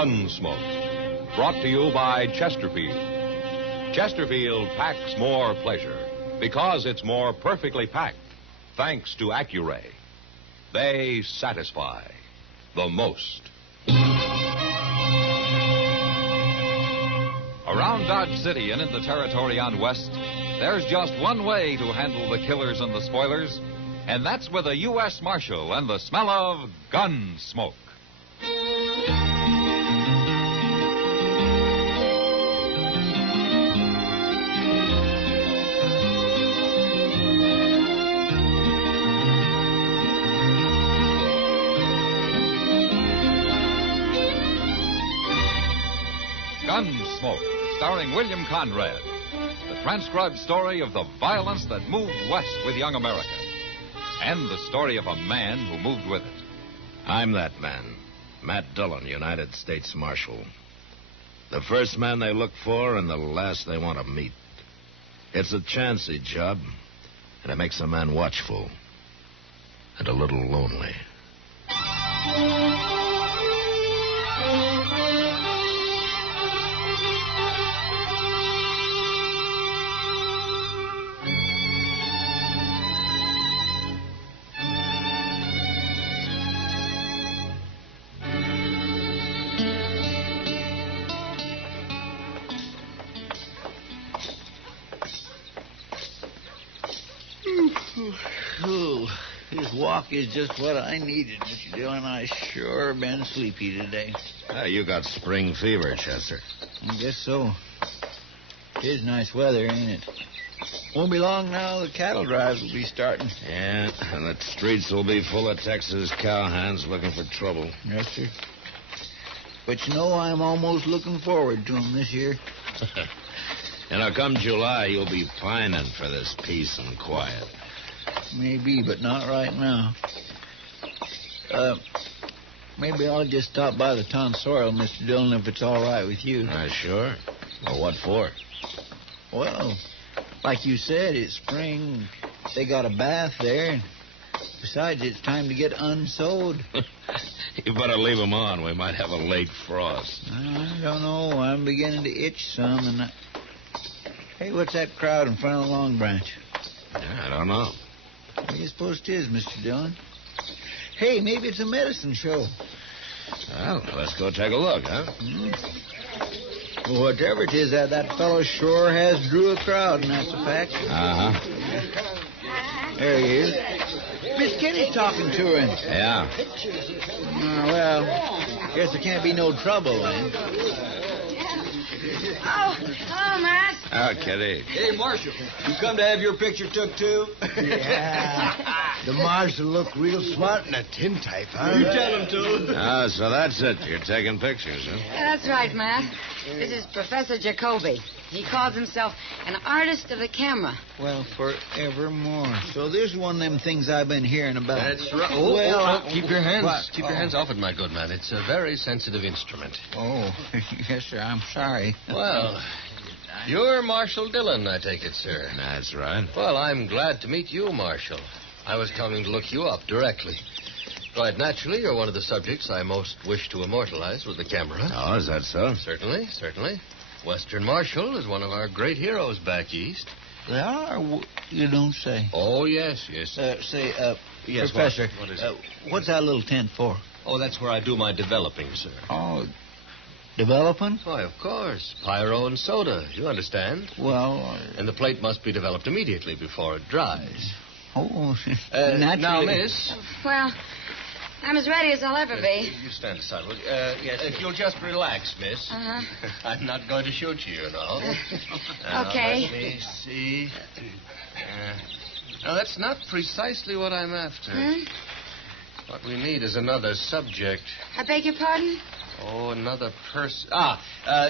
Gunsmoke, brought to you by Chesterfield. Chesterfield packs more pleasure because it's more perfectly packed, thanks to Accuray. They satisfy the most. Around Dodge City and in the territory on West, there's just one way to handle the killers and the spoilers, and that's with a U.S. Marshal and the smell of Gunsmoke. Gunsmoke, starring William Conrad. The transcribed story of the violence that moved west with young America. And the story of a man who moved with it. I'm that man, Matt Dillon, United States Marshal. The first man they look for and the last they want to meet. It's a chancy job, and it makes a man watchful and a little lonely. This walk is just what I needed, Mr. Dillon. I sure been sleepy today. You got spring fever, Chester. I guess so. It is nice weather, ain't it? Won't be long now, the cattle drives will be starting. Yeah, and the streets will be full of Texas cowhands looking for trouble. Yes, sir. But you know, I'm almost looking forward to them this year. Come July, you'll be pining for this peace and quiet. Maybe, but not right now. Maybe I'll just stop by the tonsorial, Mr. Dillon, if it's all right with you. Sure. Well, what for? Well, like you said, it's spring. They got a bath there. And besides, it's time to get unsewed. You better leave them on. We might have a late frost. I don't know. I'm beginning to itch some. And Hey, what's that crowd in front of the Long Branch? I don't know. What do you suppose it is, Mr. Dillon? Hey, maybe it's a medicine show. Well, let's go take a look, huh? Well, whatever it is, that fellow sure has drew a crowd, and that's a fact. Uh-huh. There he is. Miss Kitty's talking to him. Yeah. Well, guess there can't be no trouble, then. Oh, hello, Matt. Oh, Kitty. Hey, Marshal, you come to have your picture took, too? Yeah. The Marshal looked real smart in a tintype, huh? You tell him to. So that's it. You're taking pictures, huh? That's right, Matt. This is Professor Jacoby. He calls himself an artist of the camera. Well, forevermore. So this is one of them things I've been hearing about. That's right. Keep your hands off it, my good man. It's a very sensitive instrument. Oh, yes, sir. I'm sorry. Well, you're Marshal Dillon, I take it, sir. That's right. Well, I'm glad to meet you, Marshal. I was coming to look you up directly. Quite naturally, you're one of the subjects I most wish to immortalize with the camera. Oh, is that so? Certainly. Western Marshal is one of our great heroes back east. They are? You don't say. Oh, yes. Yes, Professor, what is it? What's that little tent for? Oh, that's where I do my developing, sir. Oh, developing? Why, of course. Pyro and soda, you understand? Well... And the plate must be developed immediately before it dries. Oh, naturally. Now, miss... Well, I'm as ready as I'll ever be. You stand aside, will you? Yes, if you'll just relax, miss. Uh-huh. I'm not going to shoot you, you know. Okay. Let me see. Now, that's not precisely what I'm after. Hmm? What we need is another subject. I beg your pardon? Oh, another person.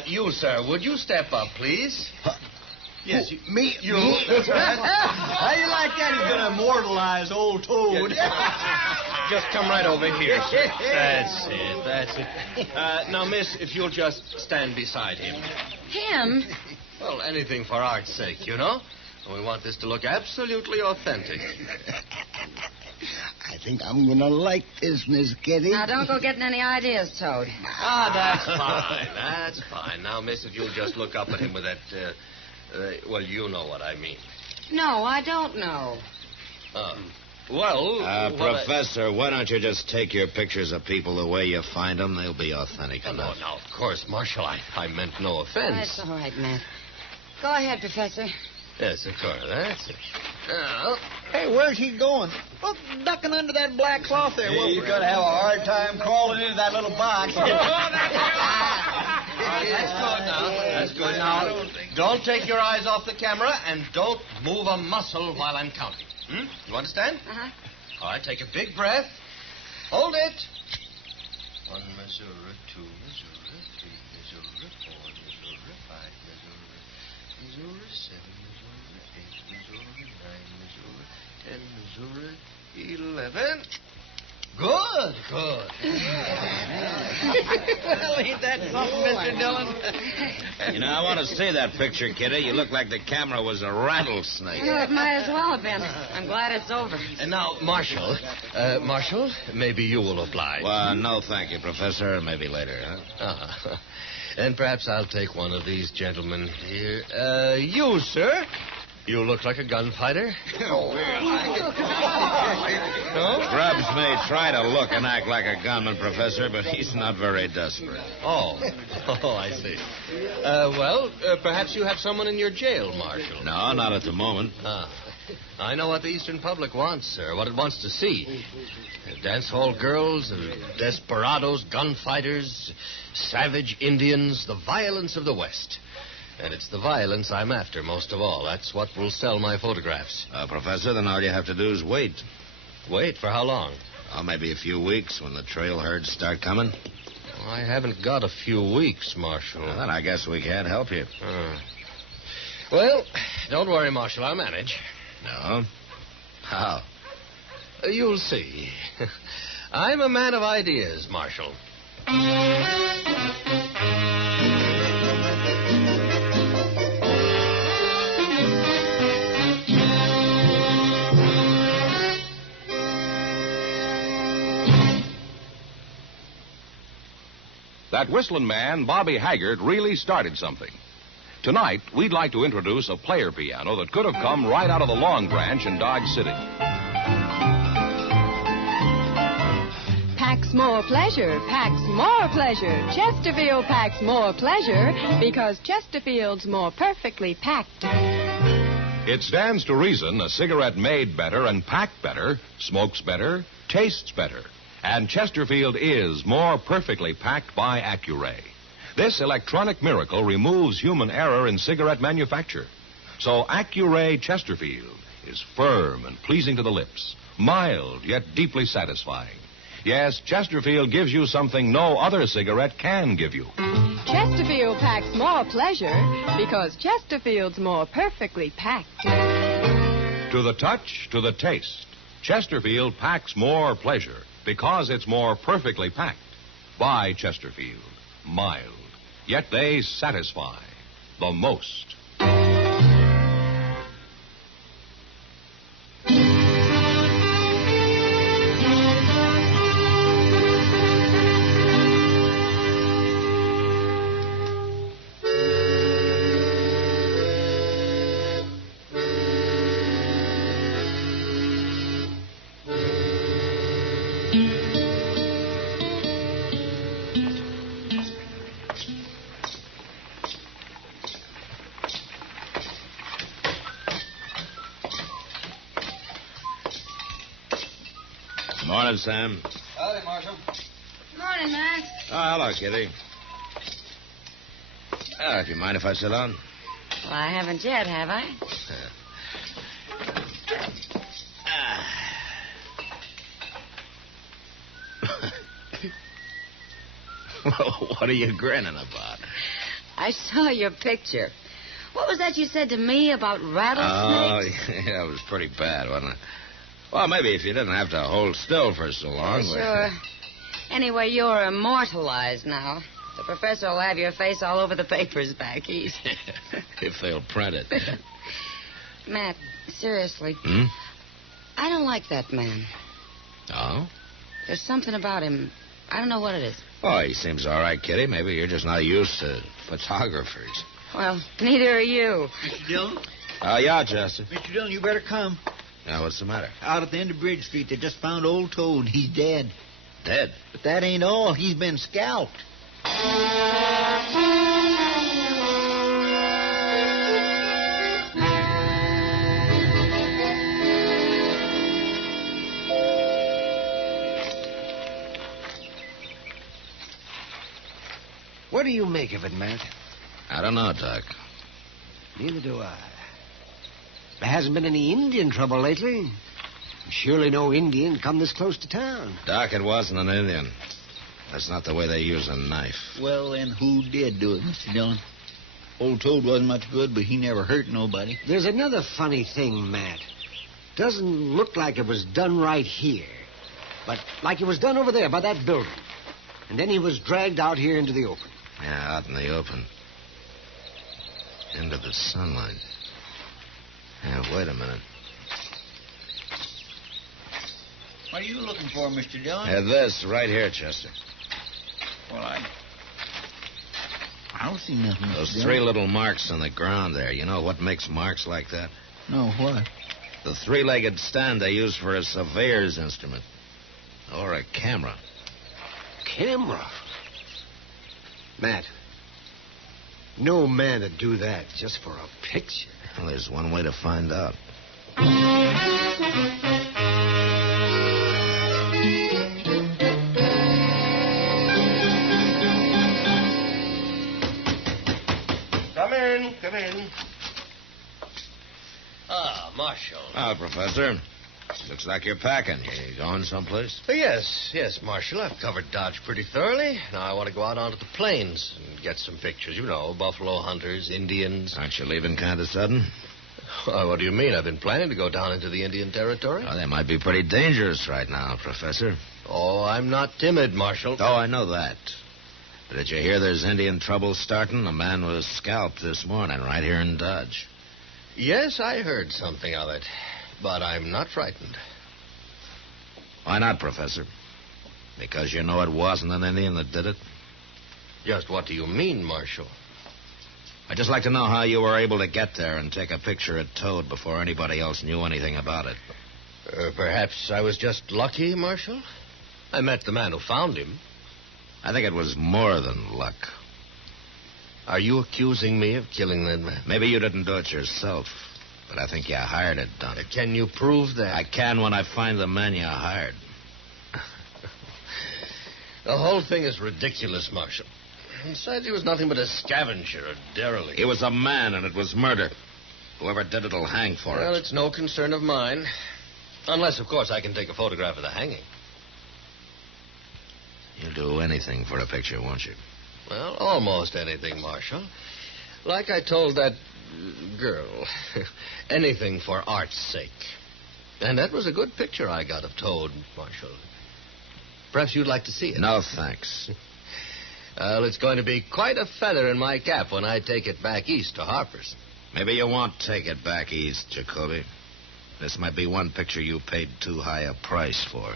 You, sir, would you step up, please? Yes, Me? You. Me? That's right. How you like that? He's going to immortalize old Toad. Just come right over here, sir. That's it. Now, miss, if you'll just stand beside him. Him? Well, anything for art's sake, you know. We want this to look absolutely authentic. I think I'm going to like this, Miss Kitty. Now, don't go getting any ideas, Toad. That's fine. That's fine. Now, miss, if you'll just look up at him with that, well, you know what I mean. No, I don't know. Well... Professor, why don't you just take your pictures of people the way you find them? They'll be authentic enough. No, of course, Marshal. I meant no offense. That's all right, Matt. Go ahead, Professor. Yes, of course. That's it. Now... Hey, where's he going? Look, ducking under that black cloth there. He's going to have a hard time crawling into that little box. That's good now. That's good. Now, don't take your eyes off the camera and don't move a muscle while I'm counting. You understand? Uh-huh. All right, take a big breath. Hold it. 1 Missouri, 2 Missouri, 3 Missouri, 4 Missouri, 5 Missouri, Missouri, 7 Missouri, 8 Missouri, 9 Missouri, 10 Missouri, 11. Good. Well, ain't that something, Mr. Dillon? You know, I want to see that picture, Kitty. You look like the camera was a rattlesnake. Well, it might as well have been. I'm glad it's over. And now, Marshal, maybe you will oblige. Well, no, thank you, Professor. Maybe later, huh? And perhaps I'll take one of these gentlemen here. You, sir. You look like a gunfighter. No? Grubbs may try to look and act like a gunman, Professor, but he's not very desperate. Oh, I see. Perhaps you have someone in your jail, Marshal. No, not at the moment. I know what the Eastern public wants, sir, what it wants to see. Dance hall girls and desperados, gunfighters, savage Indians, the violence of the West. And it's the violence I'm after most of all. That's what will sell my photographs. Professor, then all you have to do is wait. Wait for how long? Maybe a few weeks when the trail herds start coming. I haven't got a few weeks, Marshal. Well, then I guess we can't help you. Well, don't worry, Marshal. I'll manage. No? How? You'll see. I'm a man of ideas, Marshal. That whistling man, Bobby Haggart, really started something. Tonight, we'd like to introduce a player piano that could have come right out of the Long Branch in Dodge City. Packs more pleasure, packs more pleasure. Chesterfield packs more pleasure because Chesterfield's more perfectly packed. It stands to reason a cigarette made better and packed better, smokes better, tastes better. And Chesterfield is more perfectly packed by Accuray. This electronic miracle removes human error in cigarette manufacture. So Accuray Chesterfield is firm and pleasing to the lips, mild yet deeply satisfying. Yes, Chesterfield gives you something no other cigarette can give you. Chesterfield packs more pleasure because Chesterfield's more perfectly packed. To the touch, to the taste, Chesterfield packs more pleasure because it's more perfectly packed by Chesterfield. Mild, yet they satisfy the most. Morning, Sam. Howdy, Marshal. Morning, Matt. Oh, hello, Kitty. If you mind if I sit down? Well, I haven't yet, have I? Well, what are you grinning about? I saw your picture. What was that you said to me about Oh, rattlesnakes? yeah, it was pretty bad, wasn't it? Well, maybe if you didn't have to hold still for so long. Sure. Anyway, you're immortalized now. The professor will have your face all over the papers back east. If they'll print it. Matt, seriously. Hmm? I don't like that man. Oh? There's something about him. I don't know what it is. Oh, he seems all right, Kitty. Maybe you're just not used to photographers. Well, neither are you. Mr. Dillon? Yeah, Chester. Mr. Dillon, you better come. Now, what's the matter? Out at the end of Bridge Street, they just found old Toad. He's dead. Dead? But that ain't all. He's been scalped. What do you make of it, Matt? I don't know, Doc. Neither do I. There hasn't been any Indian trouble lately. Surely no Indian come this close to town. Doc, it wasn't an Indian. That's not the way they use a knife. Well, then who did do it, Mr. Dillon? Old Toad wasn't much good, but he never hurt nobody. There's another funny thing, Matt. Doesn't look like it was done right here, but like it was done over there by that building. And then he was dragged out here into the open. Yeah, out in the open. Into the sunlight. Yeah, wait a minute. What are you looking for, Mr. Dillon? Yeah, this right here, Chester. Well, I don't see nothing. Mr. Those Dillon. 3 little marks on the ground there. You know what makes marks like that? No, what? The 3-legged stand they use for a surveyor's instrument. Or a camera. Camera? Matt, no man would do that just for a picture. Well, there's one way to find out. Come in. Ah, Marshal. Oh, Professor. Looks like you're packing. You going someplace? Yes, Marshal. I've covered Dodge pretty thoroughly. Now I want to go out onto the plains and get some pictures. You know, buffalo hunters, Indians. Aren't you leaving kind of sudden? What do you mean? I've been planning to go down into the Indian territory. Oh, they might be pretty dangerous right now, Professor. Oh, I'm not timid, Marshal. Oh, I know that. But did you hear there's Indian trouble starting? A man was scalped this morning right here in Dodge. Yes, I heard something of it. But I'm not frightened. Why not, Professor? Because you know it wasn't an Indian that did it? Just what do you mean, Marshal? I'd just like to know how you were able to get there and take a picture of Toad before anybody else knew anything about it. Perhaps I was just lucky, Marshal. I met the man who found him. I think it was more than luck. Are you accusing me of killing that man? Maybe you didn't do it yourself, but I think you hired it done. Can you prove that? I can when I find the man you hired. The whole thing is ridiculous, Marshal. Besides, he was nothing but a scavenger, a derelict. He was a man, and it was murder. Whoever did it'll hang for it. Well, it's no concern of mine. Unless, of course, I can take a photograph of the hanging. You'll do anything for a picture, won't you? Well, almost anything, Marshal. Like I told that girl. Anything for art's sake. And that was a good picture I got of Toad, Marshal. Perhaps you'd like to see it. No, thanks. Well, it's going to be quite a feather in my cap when I take it back east to Harper's. Maybe you won't take it back east, Jacoby. This might be one picture you paid too high a price for.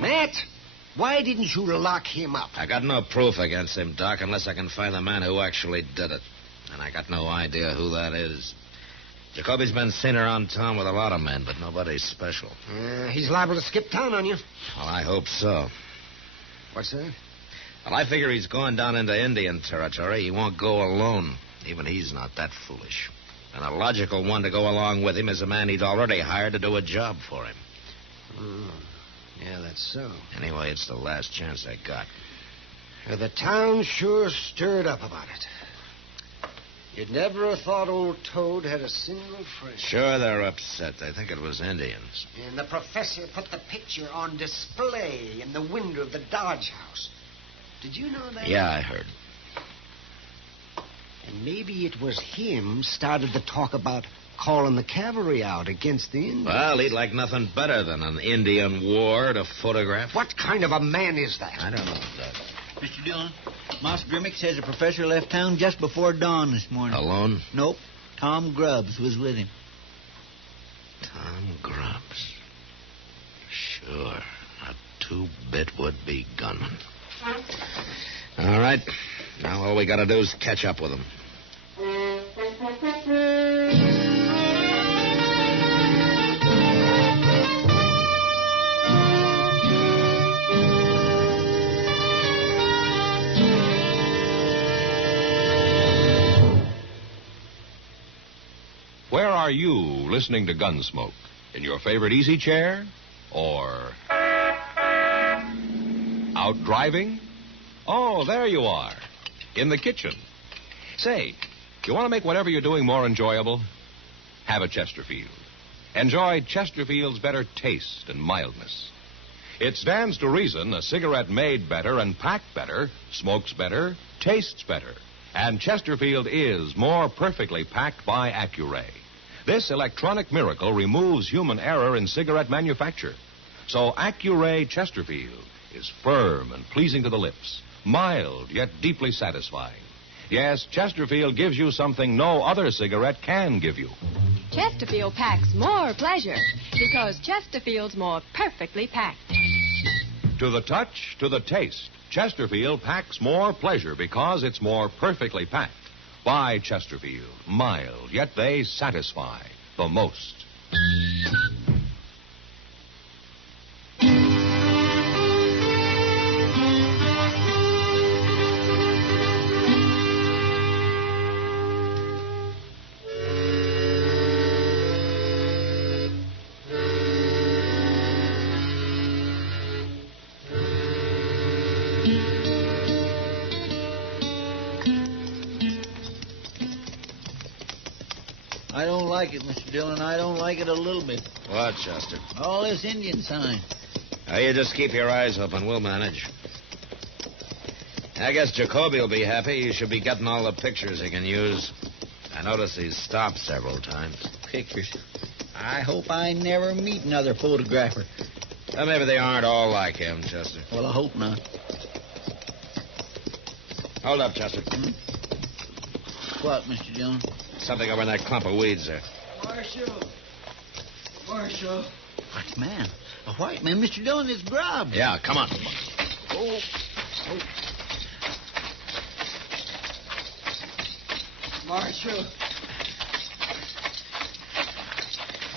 Matt, why didn't you lock him up? I got no proof against him, Doc, unless I can find the man who actually did it. And I got no idea who that is. Jacoby's been seen around town with a lot of men, but nobody's special. He's liable to skip town on you. Well, I hope so. What's that? Well, I figure he's going down into Indian territory. He won't go alone. Even he's not that foolish. And a logical one to go along with him is a man he'd already hired to do a job for him. Yeah, that's so. Anyway, it's the last chance I got. The town sure stirred up about it. You'd never have thought old Toad had a single friend. Sure, they're upset. They think it was Indians. And the professor put the picture on display in the window of the Dodge house. Did you know that? Yeah, I heard. And maybe it was him started the talk about calling the cavalry out against the Indians. Well, he'd like nothing better than an Indian war to photograph. What kind of a man is that? I don't know, Doug. Mr. Dillon, Moss Grimmick says the professor left town just before dawn this morning. Alone? Nope. Tom Grubbs was with him. Tom Grubbs. Sure. A two-bit would-be gunman. All right. Now all we got to do is catch up with him. Where are you listening to Gunsmoke? In your favorite easy chair? Or out driving? Oh, there you are. In the kitchen. Say, you want to make whatever you're doing more enjoyable? Have a Chesterfield. Enjoy Chesterfield's better taste and mildness. It stands to reason a cigarette made better and packed better, smokes better, tastes better. And Chesterfield is more perfectly packed by Accuray. This electronic miracle removes human error in cigarette manufacture. So Accuray Chesterfield is firm and pleasing to the lips, mild yet deeply satisfying. Yes, Chesterfield gives you something no other cigarette can give you. Chesterfield packs more pleasure because Chesterfield's more perfectly packed. To the touch, to the taste, Chesterfield packs more pleasure because it's more perfectly packed. Buy Chesterfield, mild, yet they satisfy the most. I don't like it, Mr. Dillon. I don't like it a little bit. What, Chester? All this Indian sign. Now, you just keep your eyes open. We'll manage. I guess Jacoby will be happy. He should be getting all the pictures he can use. I noticed he's stopped several times. Pictures. I hope I never meet another photographer. Well, maybe they aren't all like him, Chester. Well, I hope not. Hold up, Chester. What, Mr. Dillon? Something over in that clump of weeds there. Marshal. Marshal. What man? A white man, Mr. Dillon, is Grubbs. Yeah, come on. Oh. Marshal.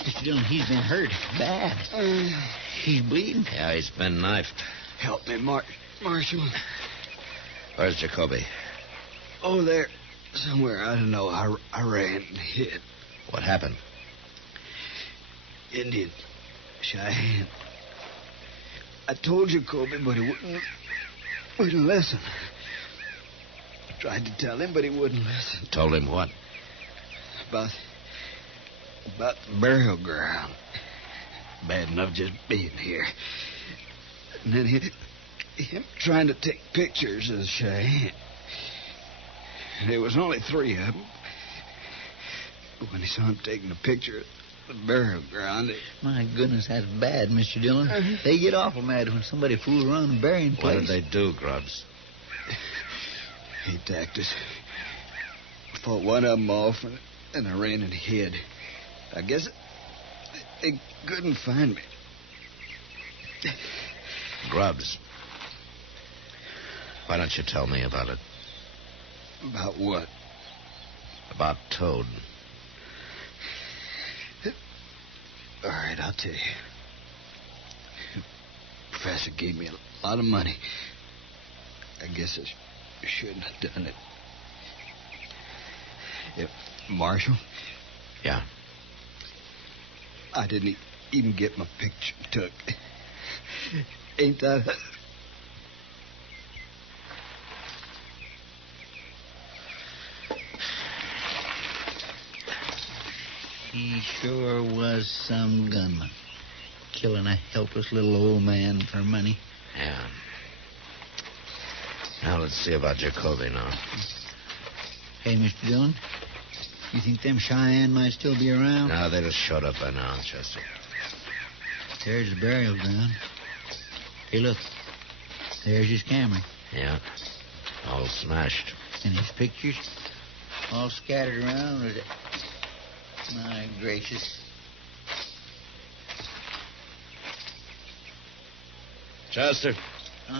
Mr. Dillon, he's been hurt bad. He's bleeding. Yeah, he's been knifed. Help me, Marshal. Where's Jacoby? Oh, there. Somewhere, I don't know. I ran and hid. What happened? Indian. Cheyenne. I told Jacoby, but he wouldn't listen. I tried to tell him, but he wouldn't listen. Told him what? About the burial ground. Bad enough just being here. And then him trying to take pictures of Cheyenne. There was only 3 of them. When he saw him taking a picture of the burial ground... My goodness, that's bad, Mr. Dillon. They get awful mad when somebody fools around a burying place. What did they do, Grubbs? He attacked us. I fought one of them off, and I ran and hid. I guess they couldn't find me. Grubbs. Why don't you tell me about it? About what? About Toad. All right, I'll tell you. The professor gave me a lot of money. I guess I shouldn't have done it. Marshal? Yeah. I didn't even get my picture took. Ain't that... He sure was some gunman. Killing a helpless little old man for money. Yeah. Now let's see about Jacoby now. Hey, Mr. Dillon, You think them Cheyenne might still be around? No, they just showed up by now, Chester. There's the burial ground. Hey, look. There's his camera. Yeah. All smashed. And his pictures all scattered around with it. My gracious. Chester,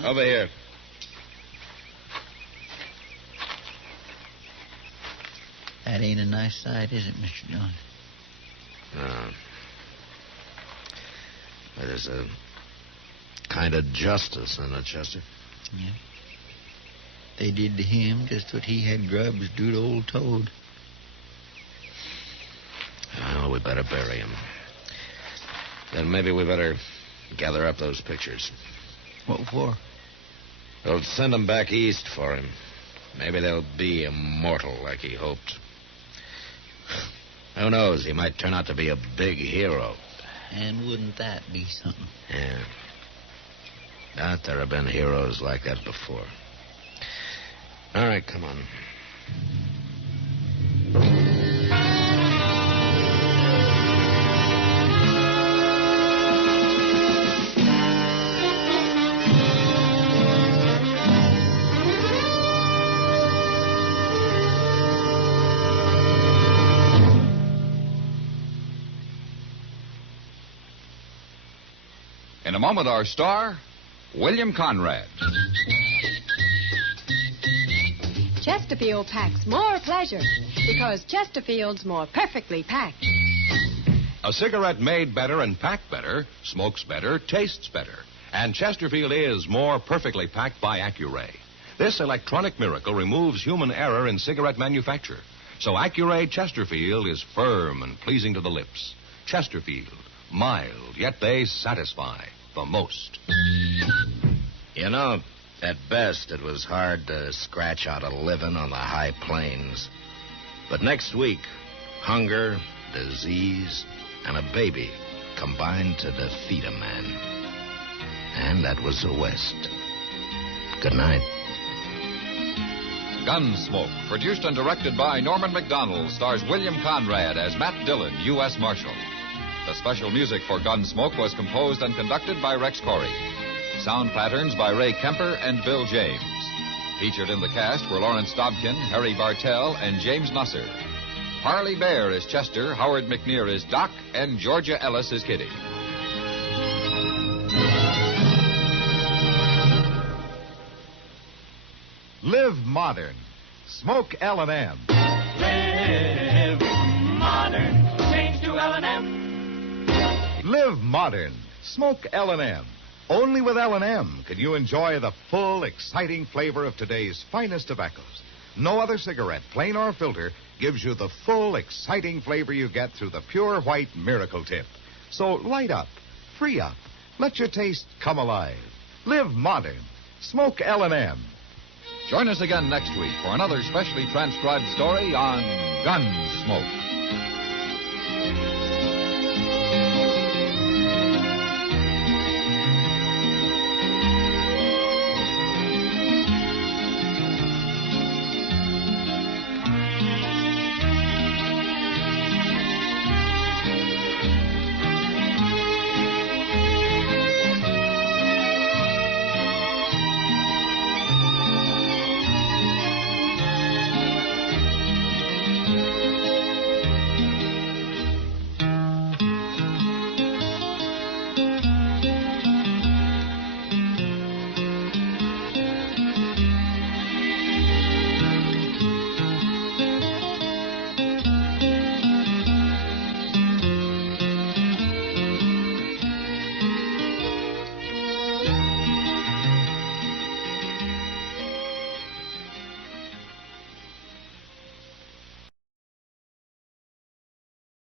over here. That ain't a nice sight, is it, Mr. Dillon? No. But there's a kind of justice in it, Chester. Yeah. They did to him just what he had grubs do to old Toad. Well, we better bury him. Then maybe we better gather up those pictures. What for? We'll send them back east for him. Maybe they'll be immortal like he hoped. Who knows? He might turn out to be a big hero. And wouldn't that be something? Yeah. But there have been heroes like that before. All right, come on. In a moment, our star, William Conrad. Chesterfield packs more pleasure because Chesterfield's more perfectly packed. A cigarette made better and packed better, smokes better, tastes better. And Chesterfield is more perfectly packed by Accuray. This electronic miracle removes human error in cigarette manufacture. So Accuray Chesterfield is firm and pleasing to the lips. Chesterfield, mild, yet they satisfy the most. You know, at best, it was hard to scratch out a living on the high plains. But next week, hunger, disease, and a baby combined to defeat a man. And that was the West. Good night. Gunsmoke, produced and directed by Norman Macdonnell, stars William Conrad as Matt Dillon, U.S. Marshal. The special music for Gunsmoke was composed and conducted by Rex Corey. Sound patterns by Ray Kemper and Bill James. Featured in the cast were Lawrence Dobkin, Harry Bartell, and James Nusser. Harley Bear is Chester, Howard McNear is Doc, and Georgia Ellis is Kitty. Live modern. Smoke L&M. Live modern. Change to L&M. Live modern. Smoke L&M. Only with L&M can you enjoy the full, exciting flavor of today's finest tobaccos. No other cigarette, plain or filter, gives you the full, exciting flavor you get through the pure white miracle tip. So light up, free up, let your taste come alive. Live modern. Smoke L&M. Join us again next week for another specially transcribed story on Gunsmoke.